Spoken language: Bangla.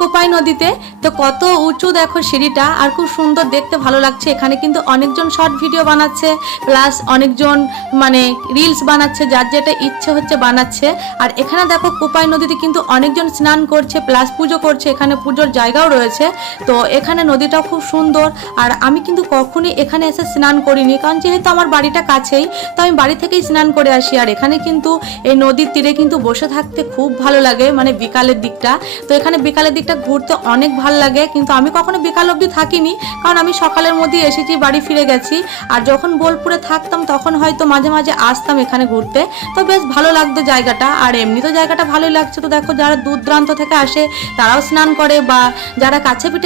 কোপাই নদীতে। তো কত উঁচু দেখো সিঁড়িটা, আর খুব সুন্দর দেখতে ভালো লাগছে। এখানে কিন্তু অনেকজন শর্ট ভিডিও বানাচ্ছে, প্লাস অনেকজন মানে রিলস বানাচ্ছে, যার যেটা ইচ্ছে হচ্ছে বানাচ্ছে। আর এখানে দেখো কোপাই নদীতে কিন্তু অনেকজন স্নান করছে, প্লাস পুজো করছে। এখানে পুজোর জায়গাও রয়েছে। তো এখানে নদীটাও খুব সুন্দর। আর আমি কিন্তু কখনই এখানে এসে স্নান করিনি, কারণ যেহেতু আমার বাড়িটা কাছেই, তো আমি বাড়ি থেকেই স্নান করে আসি। আর এখানে কিন্তু এই নদীর তীরে কিন্তু বসে থাকতে খুব ভালো লাগে মানে বিকালের দিকটা। তো এখানে বিকালের দিকটা ঘুরতে অনেক ভালো লাগে, কিন্তু আমি কখনো বিকাল অবধি থাকিনি, কারণ আমি সকালের মধ্যেই এসেছি, বাড়ি ফিরে গেছি। আর যখন বোলপুরে থাকতাম, তখন হয়তো মাঝে মাঝে আসতাম এখানে ঘুরতে। তো বেশ ভালো লাগতো জায়গাটা, আর এমনি তো জায়গাটা ভালোই লাগছে। তো দেখো, যারা দূর দূরান্ত থেকে আসে, তারাও স্নান করে বা যারা কাছে